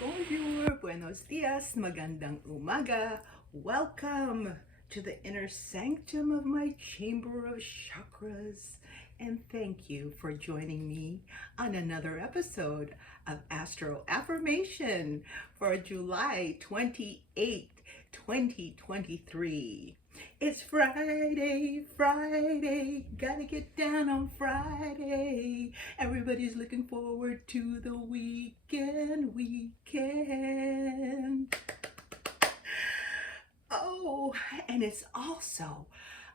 Bonjour, buenos dias, magandang umaga. Welcome to the inner sanctum of my chamber of chakras. And thank you for joining me on another episode of Astro Affirmation for July 28th, 2023. It's Friday, Friday, gotta get down on Friday. Everybody's looking forward to the weekend. Oh, and it's also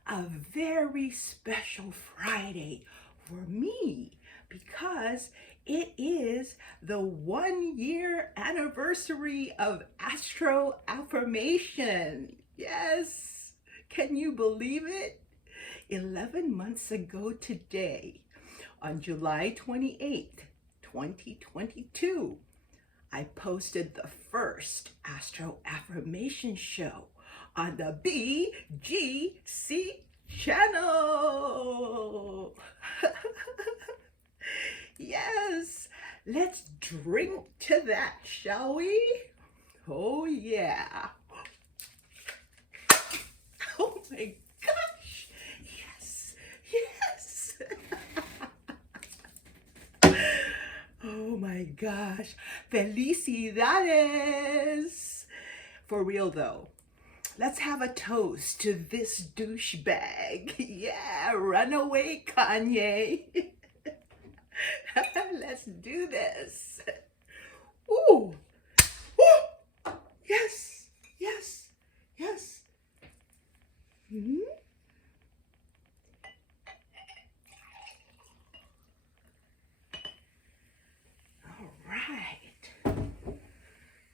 a very special Friday for me because it is the 1 year anniversary of Astro Affirmation. Yes, can you believe it? 11 months ago today, on July 28th, 2022, I posted the first Astro Affirmation show on the BGC channel. Yes, let's drink to that, shall we? Oh, yeah. Oh my gosh. Yes, yes. Oh my gosh. Felicidades. For real though, let's have a toast to this douchebag. Yeah, runaway Kanye. Let's do this. Ooh. Ooh. Yes, yes, yes. Hmm? All right.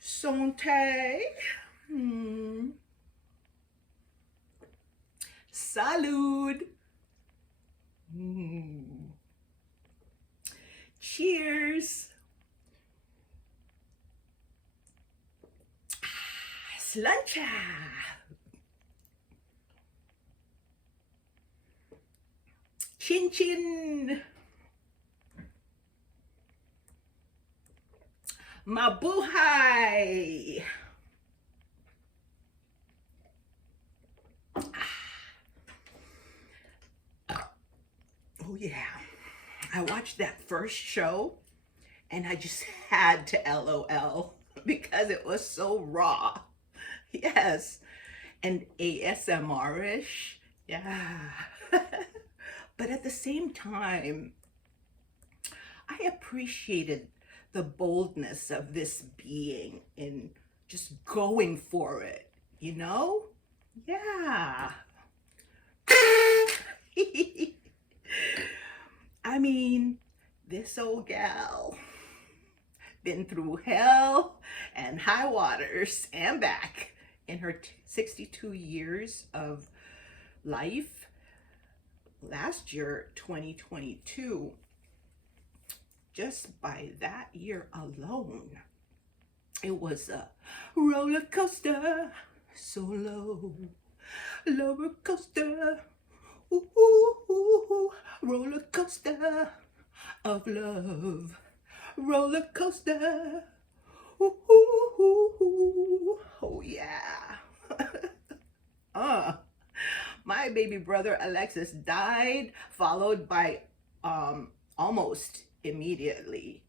Santé. Salud. Cheers. Slancha. Chin chin. Mabuhay. Oh yeah. I watched that first show and I just had to LOL because it was so raw. Yes. And ASMR-ish. Yeah. But at the same time, I appreciated the boldness of this being in just going for it, you know? Yeah. I mean, this old gal been through hell and high waters and back in her 62 years of life. Last year, 2022, just by that year alone, it was a roller coaster, so low, roller coaster, ooh, ooh, ooh, roller coaster of love, roller coaster, ooh, ooh, ooh, ooh. Oh yeah. My baby brother Alexis died, followed by almost immediately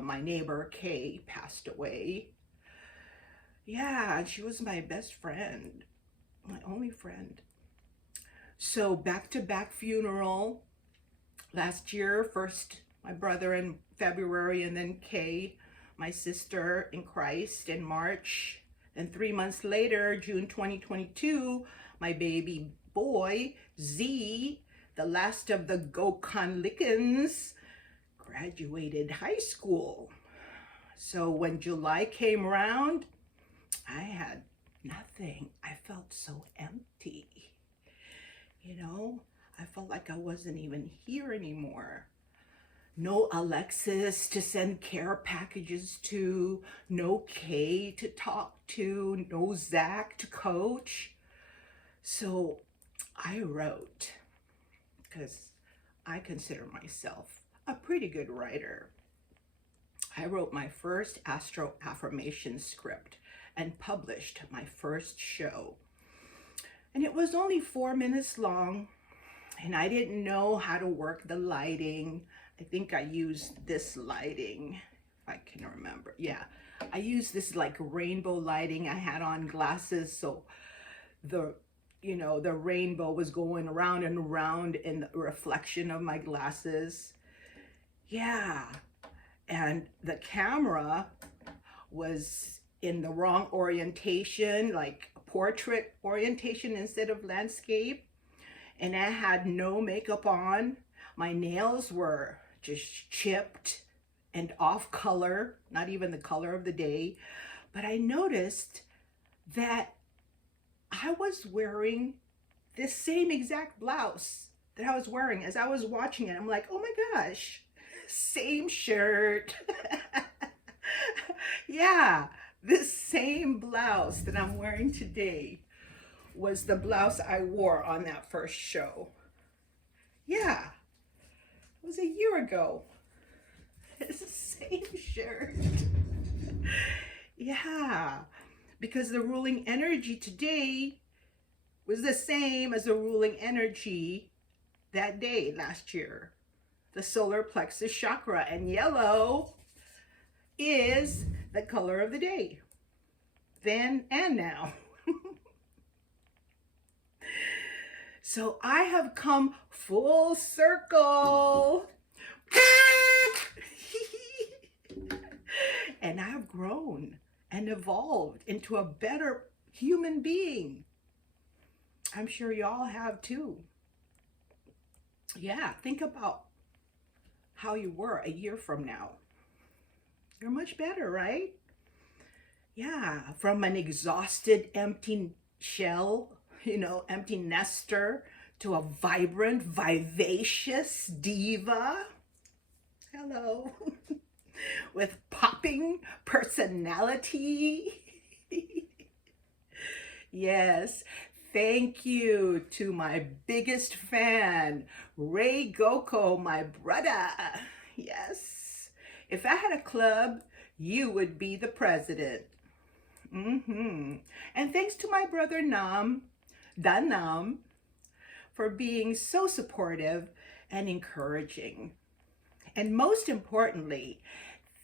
my neighbor Kay passed away. Yeah, she was my best friend, my only friend. So back to back funeral last year. First my brother in February, and then Kay, my sister in Christ, in March. Then 3 months later, June 2022, my baby boy Z, the last of the Gokonlikins, graduated high school. So when July came around, I had nothing. I felt so empty. You know, I felt like I wasn't even here anymore. No Alexis to send care packages to, no Kay to talk to, no Zach to coach. So I wrote, because I consider myself a pretty good writer. I wrote my first Astro Affirmation script and published my first show. And it was only 4 minutes long, and I didn't know how to work the lighting. I think I used this lighting, if I can remember. Yeah, I used this like rainbow lighting. I had on glasses, so the the rainbow was going around and around in the reflection of my glasses. Yeah, and the camera was in the wrong orientation, like portrait orientation instead of landscape. And I had no makeup on. My nails were just chipped and off color, not even the color of the day. But I noticed that I was wearing this same exact blouse that I was wearing as I was watching it. I'm like, oh my gosh, same shirt. Yeah, this same blouse that I'm wearing today was the blouse I wore on that first show. Yeah, it was a year ago. It's the same shirt. Yeah, because the ruling energy today was the same as the ruling energy that day last year. The solar plexus chakra, and yellow is the color of the day, then and now. So I have come full circle. And I've grown and evolved into a better human being. I'm sure y'all have too. Yeah, think about how you were a year from now. You're much better, right? Yeah, from an exhausted, empty shell, empty nester, to a vibrant, vivacious diva. Hello. With popping personality. Yes, thank you to my biggest fan, Ray Goko, my brother. Yes, if I had a club, you would be the president. And thanks to my brother Danam, for being so supportive and encouraging. And most importantly,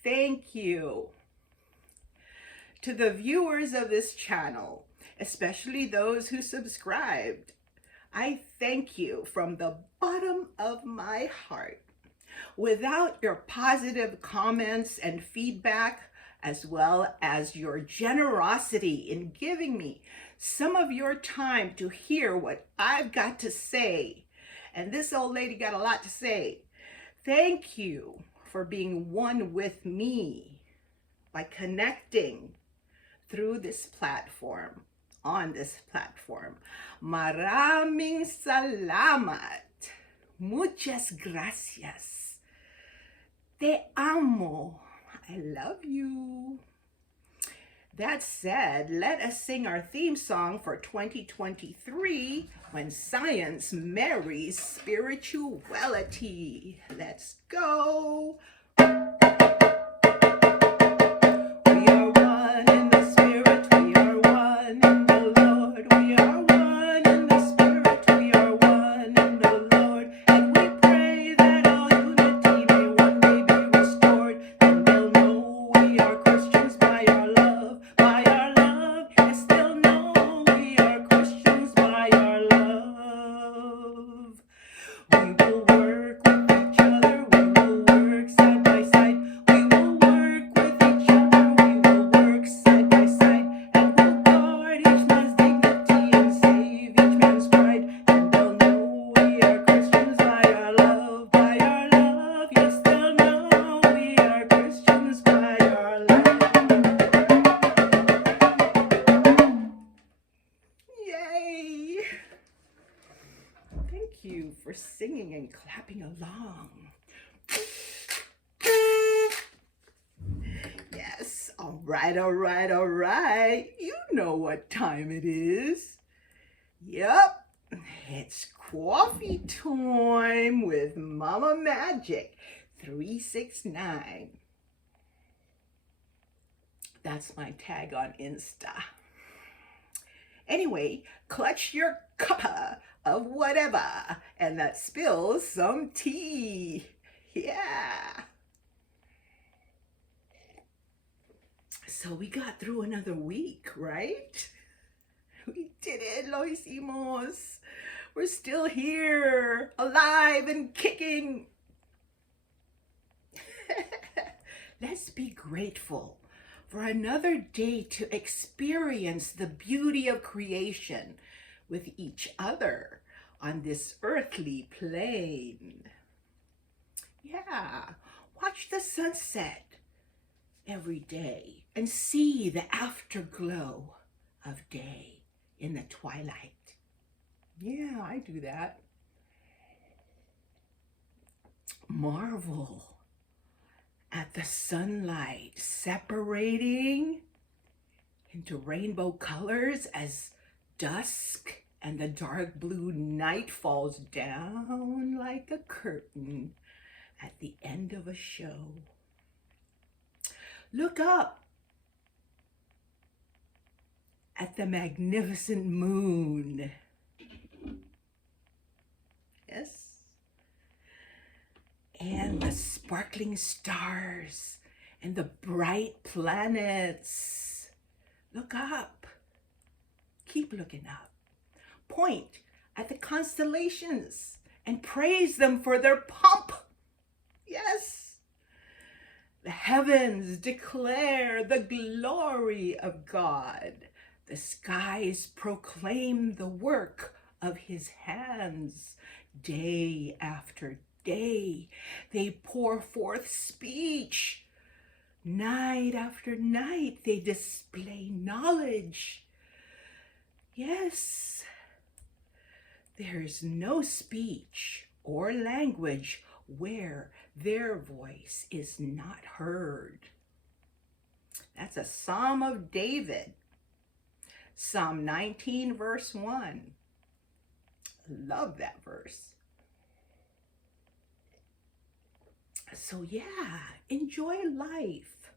thank you to the viewers of this channel, especially those who subscribed. I thank you from the bottom of my heart. Without your positive comments and feedback, as well as your generosity in giving me some of your time to hear what I've got to say, and this old lady got a lot to say, thank you for being one with me by connecting through this platform, on this platform. Maraming salamat. Muchas gracias. Te amo. I love you. That said, let us sing our theme song for 2023, When Science Marries Spirituality. Let's go. We are one in the spirit, we are one in the Lord. We are one in the spirit, we are one in the Lord. And we pray that all unity may one day be restored. Then they'll know we are Christians by our love, by our love. Yes, they'll know we are Christians by our love. We will work with each other, we will work side by side. We will work with each other, we will work side by side. And we'll guard each man's dignity and save each man's pride. And they'll know we are Christians by our love, by our love. Yes, they'll know we are Christians by our love. Yay! Thank you for singing and clapping along. Yes, all right, all right, all right. You know what time it is. Yep, it's coffee time with Mama Magic 369. That's my tag on Insta. Anyway, clutch your cuppa of whatever, and that spills some tea. Yeah. So we got through another week, right? We did it, lo hicimos. We're still here, alive and kicking. Let's be grateful for another day to experience the beauty of creation with each other on this earthly plane. Yeah, watch the sunset every day and see the afterglow of day in the twilight. Yeah, I do that. Marvel at the sunlight separating into rainbow colors as dusk and the dark blue night falls down like a curtain at the end of a show. Look up at the magnificent moon. Yes. And the sparkling stars and the bright planets. Look up. Keep looking up. Point at the constellations and praise them for their pomp. Yes. The heavens declare the glory of God. The skies proclaim the work of his hands. Day after day, they pour forth speech. Night after night, they display knowledge. Yes, there's no speech or language where their voice is not heard. That's a Psalm of David. Psalm 19, verse 1. Love that verse. So yeah, enjoy life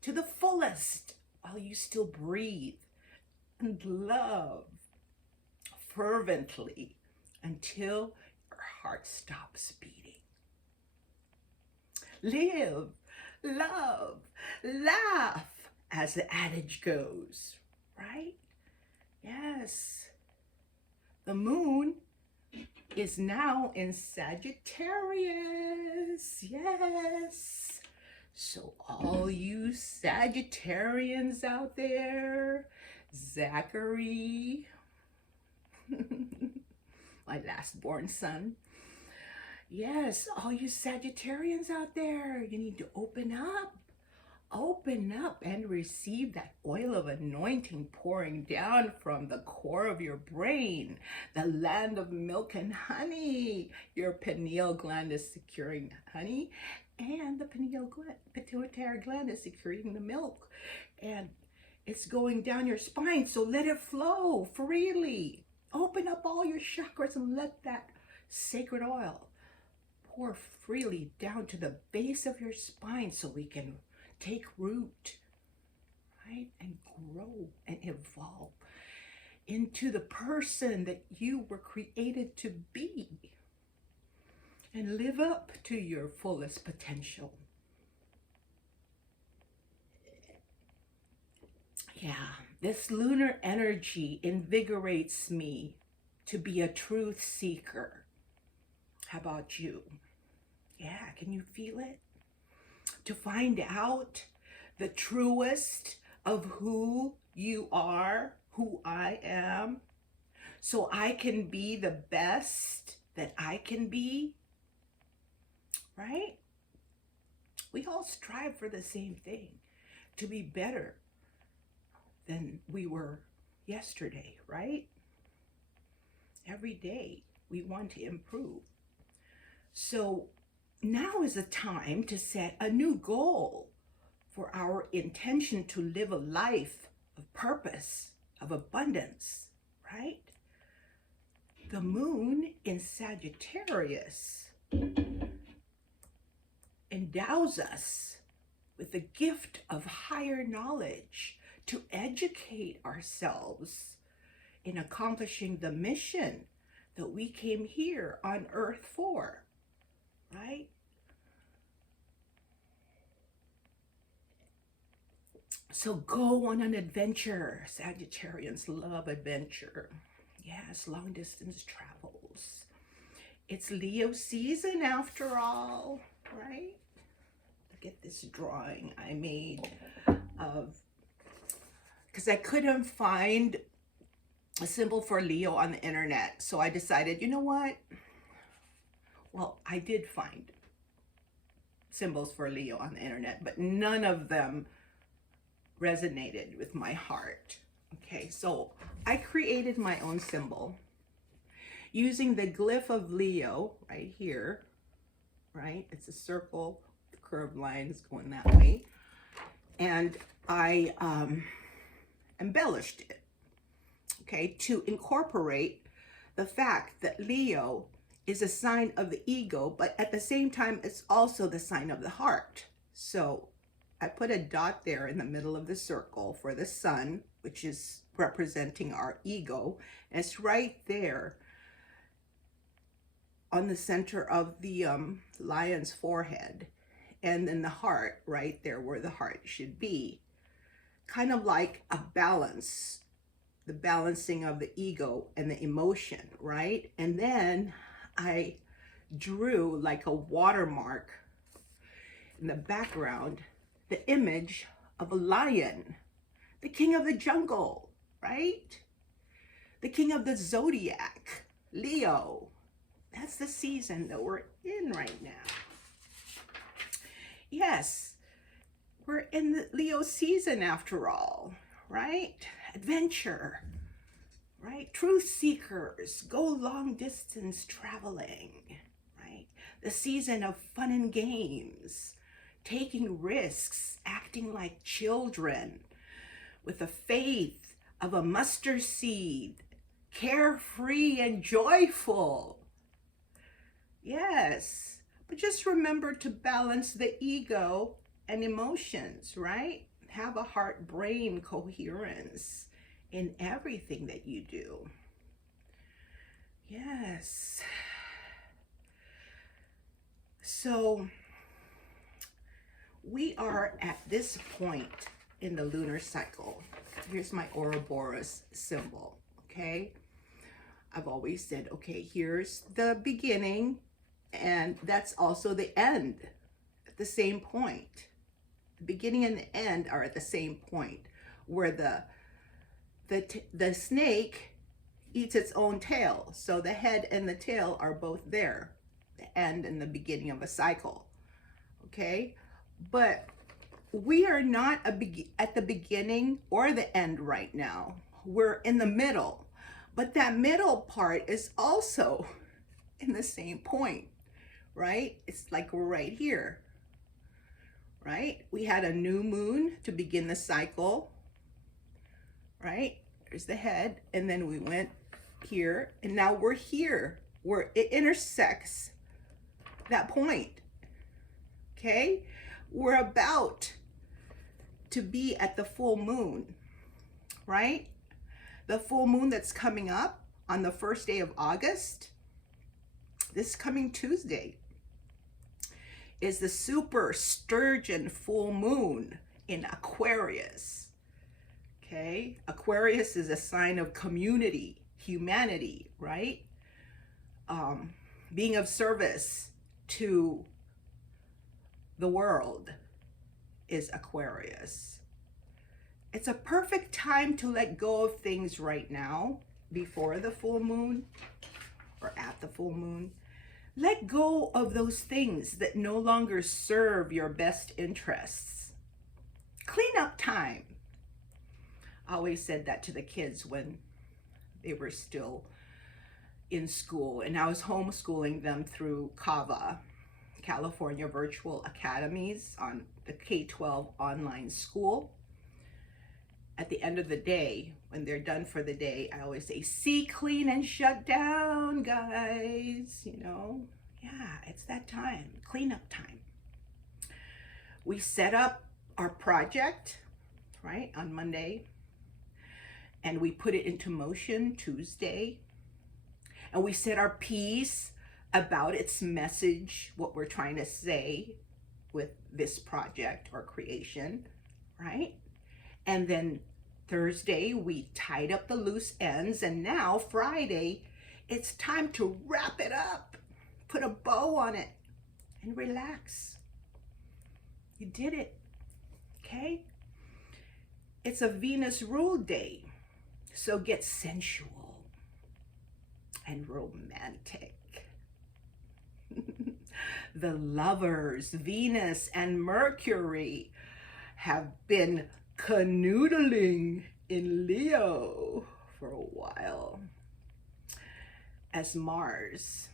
to the fullest while you still breathe, and love fervently until your heart stops beating. Live, love, laugh, as the adage goes, right? Yes. The moon is now in Sagittarius. Yes. So all you Sagittarians out there, Zachary, my last born son. Yes, all you Sagittarians out there, you need to open up and receive that oil of anointing pouring down from the core of your brain, the land of milk and honey. Your pineal gland is securing honey, and the pituitary gland is securing the milk, and it's going down your spine, so let it flow freely. Open up all your chakras and let that sacred oil pour freely down to the base of your spine so we can take root, right? And grow and evolve into the person that you were created to be and live up to your fullest potential. Yeah, this lunar energy invigorates me to be a truth seeker. How about you? Yeah, can you feel it? To find out the truest of who you are, who I am, so I can be the best that I can be, right? We all strive for the same thing, to be better than we were yesterday, right? Every day we want to improve. So now is the time to set a new goal for our intention to live a life of purpose, of abundance, right? The moon in Sagittarius endows us with the gift of higher knowledge to educate ourselves in accomplishing the mission that we came here on earth for, right? So go on an adventure. Sagittarians love adventure. Yes, long distance travels. It's Leo season after all, right? Look at this drawing I made of, because I couldn't find a symbol for Leo on the internet. So I decided, you know what? Well, I did find symbols for Leo on the internet, but none of them resonated with my heart. Okay, so I created my own symbol using the glyph of Leo right here, right? It's a circle, the curved lines going that way. And I embellished it, okay, to incorporate the fact that Leo is a sign of the ego, but at the same time, it's also the sign of the heart. So I put a dot there in the middle of the circle for the sun, which is representing our ego. And it's right there on the center of the lion's forehead. And then the heart right there where the heart should be. Kind of like a balance, the balancing of the ego and the emotion, right? And then I drew like a watermark in the background, the image of a lion, the king of the jungle, right? The king of the zodiac, Leo. That's the season that we're in right now. Yes, we're in the Leo season after all, right? Adventure, right? Truth seekers, go long distance traveling, right? The season of fun and games, taking risks, acting like children, with the faith of a mustard seed, carefree and joyful. Yes, but just remember to balance the ego and emotions, right? Have a heart-brain coherence in everything that you do. Yes. So we are at this point in the lunar cycle. Here's my Ouroboros symbol, okay? I've always said, okay, here's the beginning, and that's also the end at the same point. The beginning and the end are at the same point, where the snake eats its own tail. So the head and the tail are both there, the end and the beginning of a cycle, okay? But we are not at the beginning or the end right now. We're in the middle, but that middle part is also in the same point, right? It's like we're right here, right? We had a new moon to begin the cycle, right? There's the head, and then we went here, and now we're here, where it intersects that point, okay? We're about to be at the full moon, right? The full moon that's coming up on the first day of August, this coming Tuesday, is the super sturgeon full moon in Aquarius, okay? Aquarius is a sign of community, humanity, right? Being of service to the world is Aquarius. It's a perfect time to let go of things right now, before the full moon or at the full moon. Let go of those things that no longer serve your best interests. Clean up time. I always said that to the kids when they were still in school, and I was homeschooling them through CAVA, California Virtual Academies, on the K-12 online school. At the end of the day, when they're done for the day, I always say, see, clean, and shut down, guys. You know, yeah, it's that time, cleanup time. We set up our project, right, on Monday, and we put it into motion Tuesday, and we said our piece about its message, what we're trying to say with this project or creation, right? And then Thursday, we tied up the loose ends, and now Friday, it's time to wrap it up, put a bow on it, and relax. You did it, okay? It's a Venus rule day, so get sensual and romantic. The lovers, Venus and Mercury, have been canoodling in Leo for a while, as Mars,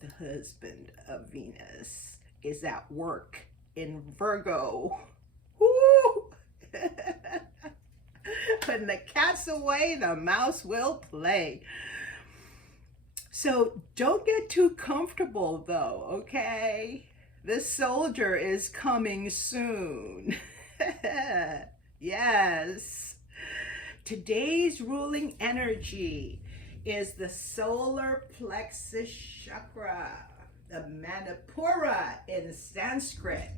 the husband of Venus, is at work in Virgo. Woo! When the cat's away, the mouse will play. So don't get too comfortable though, okay? The soldier is coming soon. Yes. Today's ruling energy is the solar plexus chakra, the Manipura in Sanskrit.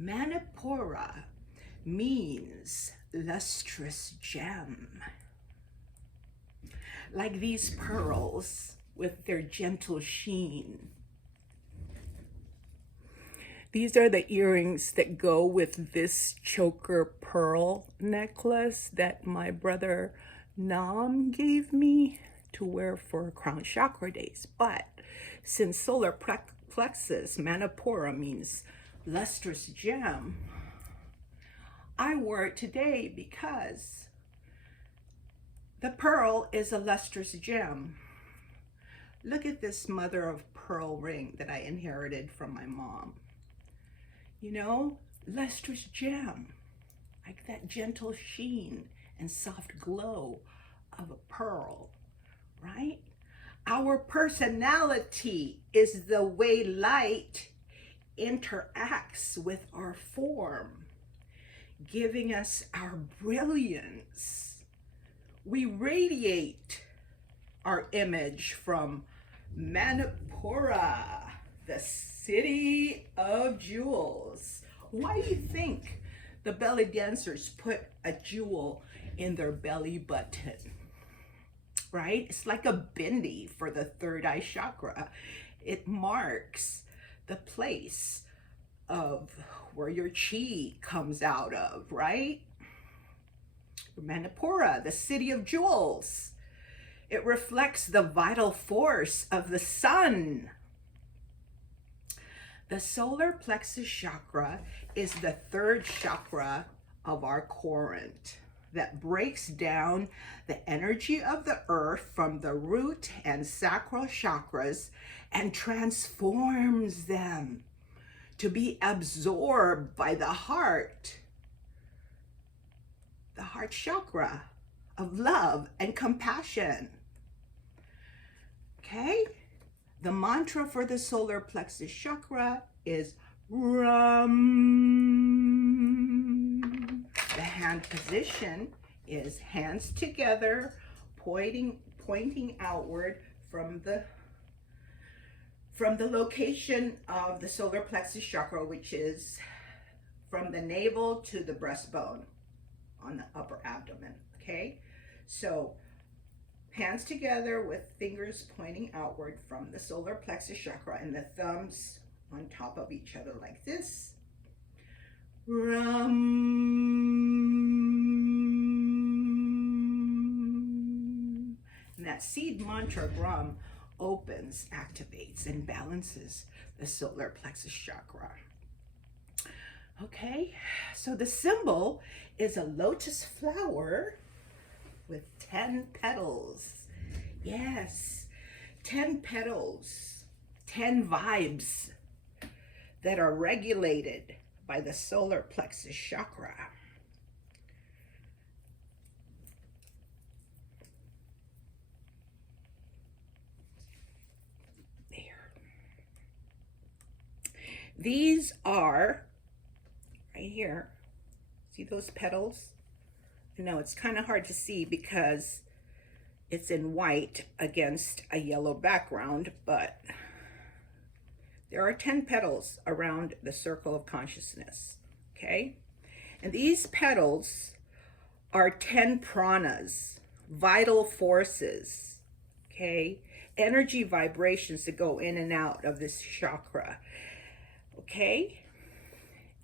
Manipura means lustrous gem. Like these pearls with their gentle sheen. These are the earrings that go with this choker pearl necklace that my brother Nam gave me to wear for crown chakra days. But since solar plexus, Manipura, means lustrous gem, I wore it today because the pearl is a lustrous gem. Look at this mother of pearl ring that I inherited from my mom. You know, lustrous gem, like that gentle sheen and soft glow of a pearl, right? Our personality is the way light interacts with our form, giving us our brilliance. We radiate our image from Manipura, the city of jewels. Why do you think the belly dancers put a jewel in their belly button? Right? It's like a bindi for the third eye chakra. It marks the place of where your chi comes out of, right? Manipura, the city of jewels. It reflects the vital force of the sun. The solar plexus chakra is the third chakra of our quadrant that breaks down the energy of the earth from the root and sacral chakras and transforms them to be absorbed by the heart chakra of love and compassion. Okay? The mantra for the solar plexus chakra is Ram. The hand position is hands together, pointing outward from the location of the solar plexus chakra, which is from the navel to the breastbone on the upper abdomen. Okay? So hands together with fingers pointing outward from the solar plexus chakra and the thumbs on top of each other like this. Ram. And that seed mantra, Ram, opens, activates, and balances the solar plexus chakra. Okay, so the symbol is a lotus flower with 10 petals. Yes, 10 petals, 10 vibes that are regulated by the solar plexus chakra. There. These are right here. See those petals? No, it's kind of hard to see because it's in white against a yellow background, but there are 10 petals around the circle of consciousness, okay? And these petals are 10 pranas, vital forces, okay? Energy vibrations that go in and out of this chakra, okay?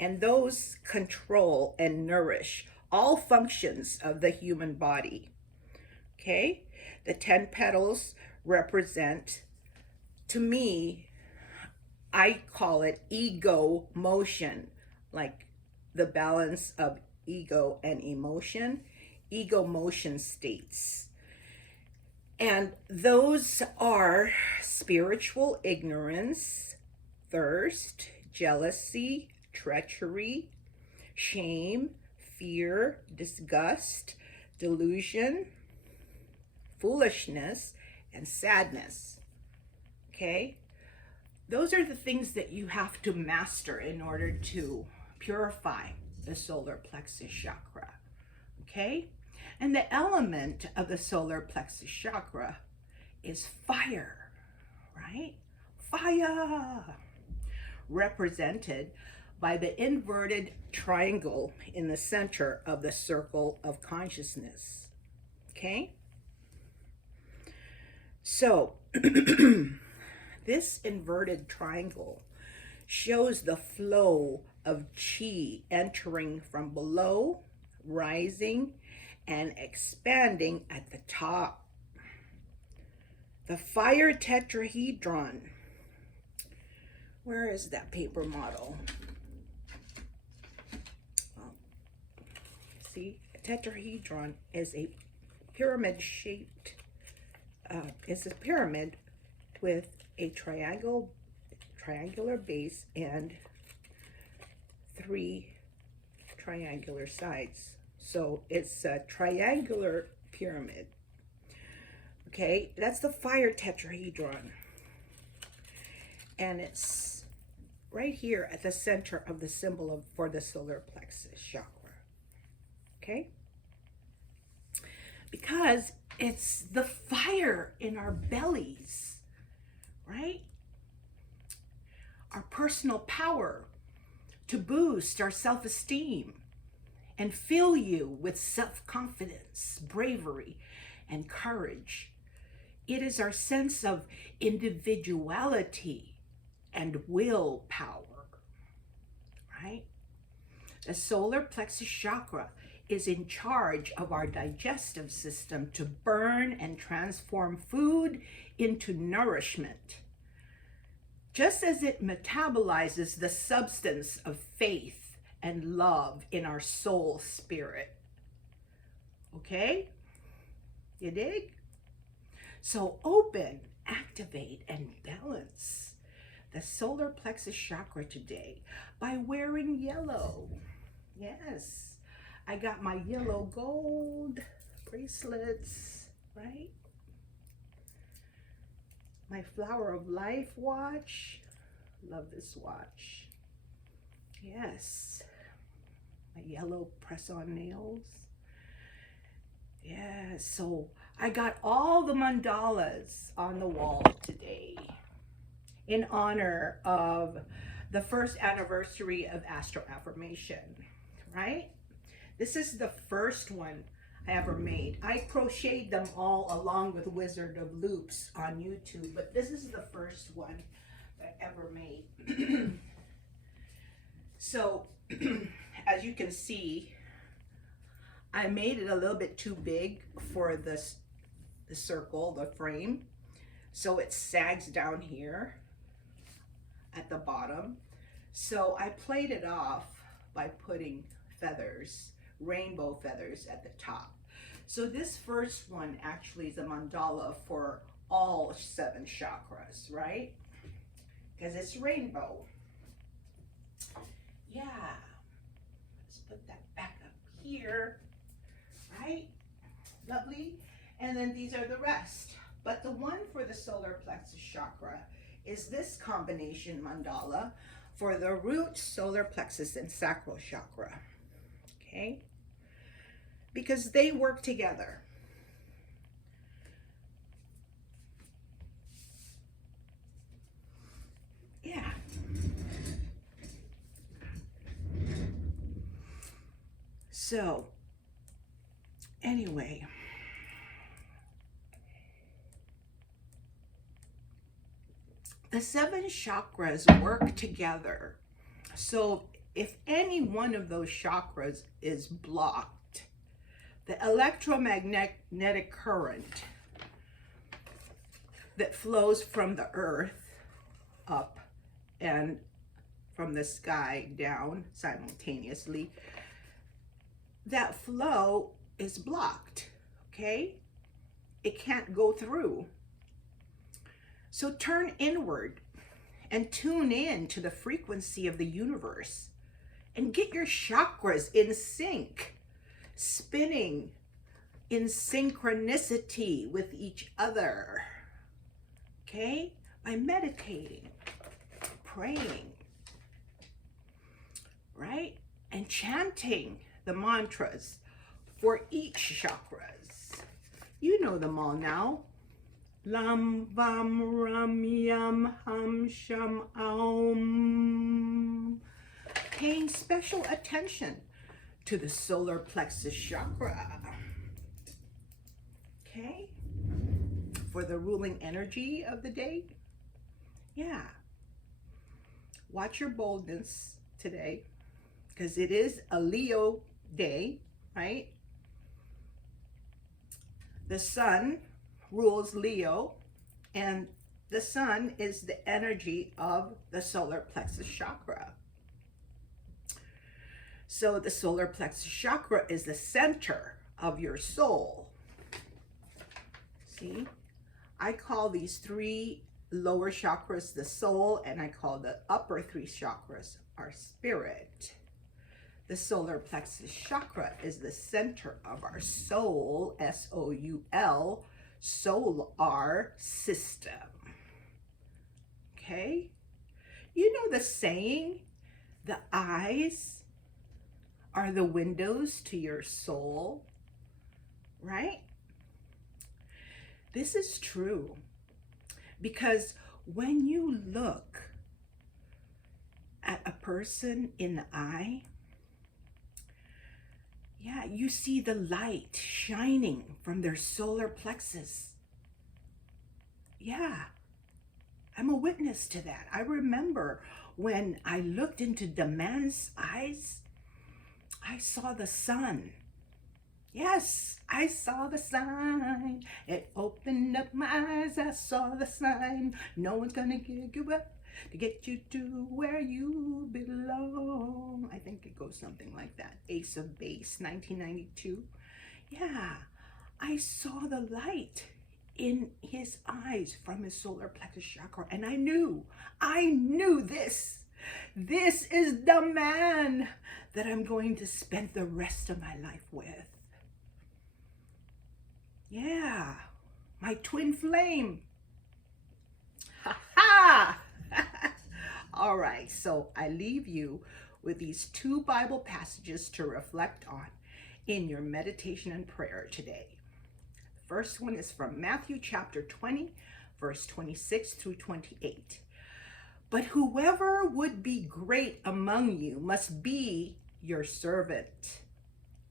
And those control and nourish all functions of the human body, okay? The 10 petals represent, to me, I call it ego motion, like the balance of ego and emotion, ego motion states. And those are spiritual ignorance, thirst, jealousy, treachery, shame, fear, disgust, delusion, foolishness, and sadness. Okay? Those are the things that you have to master in order to purify the solar plexus chakra. Okay? And the element of the solar plexus chakra is fire, right? Fire! Represented by the inverted triangle in the center of the circle of consciousness. Okay? So, this inverted triangle shows the flow of chi entering from below, rising, and expanding at the top. The fire tetrahedron. Where is that paper model? See, a tetrahedron is a pyramid-shaped, it's a pyramid with a triangular base and 3 triangular sides. So it's a triangular pyramid. Okay, that's the fire tetrahedron. And it's right here at the center of the symbol for the solar plexus chakra. Okay? Because it's the fire in our bellies, right? Our personal power to boost our self-esteem and fill you with self-confidence, bravery, and courage. It is our sense of individuality and willpower, right? The solar plexus chakra is in charge of our digestive system to burn and transform food into nourishment, just as it metabolizes the substance of faith and love in our soul spirit. Okay? You dig? So open, activate, and balance the solar plexus chakra today by wearing yellow. Yes, I got my yellow gold bracelets, right? My Flower of Life watch. Love this watch. Yes. My yellow press-on nails. Yes, so I got all the mandalas on the wall today in honor of the first anniversary of Astro Affirmation, right? This is the first one I ever made. I crocheted them all along with Wizard of Loops on YouTube, but this is the first one that I ever made. So, as you can see, I made it a little bit too big for the circle, the frame. So it sags down here at the bottom. So I played it off by putting feathers, rainbow feathers at the top. So this first one actually is a mandala for all 7 chakras, right? Because it's rainbow. Yeah. Let's put that back up here, right? Lovely. And then these are the rest. But the one for the solar plexus chakra is this combination mandala for the root, solar plexus, and sacral chakra. Okay? Because they work together. Yeah. So, anyway, the 7 chakras work together. So if any one of those chakras is blocked, the electromagnetic current that flows from the earth up and from the sky down simultaneously, that flow is blocked, okay? It can't go through. So turn inward and tune in to the frequency of the universe and get your chakras in sync, spinning in synchronicity with each other, okay? By meditating, praying, right? And chanting the mantras for each chakras. You know them all now. Lam, vam, ram, yam, ham, sham, aum. Paying special attention to the solar plexus chakra. Okay? For the ruling energy of the day. Yeah. Watch your boldness today, because it is a Leo day, right? The sun rules Leo, and the sun is the energy of the solar plexus chakra. So the solar plexus chakra is the center of your soul. See, I call these 3 lower chakras the soul, and I call the upper 3 chakras our spirit. The solar plexus chakra is the center of our soul, S-O-U-L, solar system. Okay? You know the saying, the eyes are the windows to your soul, right? This is true, because when you look at a person in the eye, yeah, you see the light shining from their solar plexus. Yeah, I'm a witness to that. I remember when I looked into the man's eyes, I saw the sun. Yes, I saw the sign. It opened up my eyes. I saw the sign. No one's gonna give you up to get you to where you belong. I think it goes something like that. Ace of Base, 1992. Yeah, I saw the light in his eyes from his solar plexus chakra, and I knew this. This is the man that I'm going to spend the rest of my life with. Yeah, my twin flame. Ha ha! All right, so I leave you with these 2 Bible passages to reflect on in your meditation and prayer today. The first one is from Matthew chapter 20, verse 26 through 28. But whoever would be great among you must be your servant,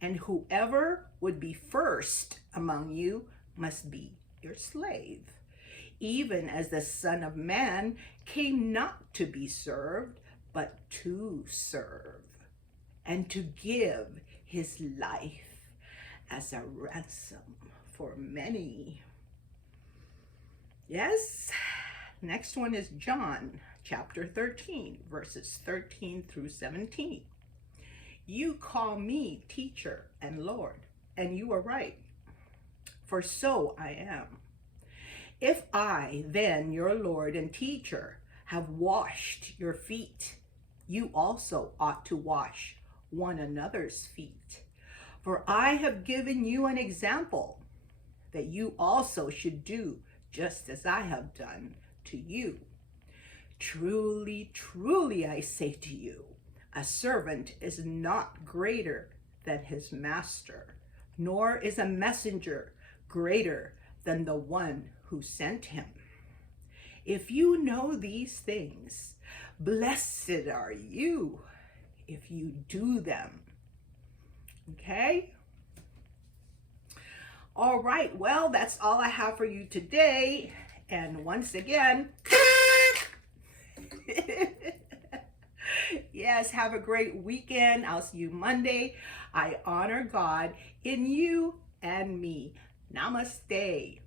and whoever would be first among you must be your slave, even as the Son of Man came not to be served, but to serve, and to give his life as a ransom for many. Yes? Next one is John chapter 13, verses 13 through 17. You call me teacher and Lord, and you are right, for so I am. If I, then, your Lord and teacher, have washed your feet, you also ought to wash one another's feet. For I have given you an example, that you also should do just as I have done to you. Truly, truly, I say to you, a servant is not greater than his master, nor is a messenger greater than the one who sent him. If you know these things, blessed are you if you do them. Okay? All right, well, that's all I have for you today. And once again, yes, have a great weekend. I'll see you Monday. I honor God in you and me. Namaste.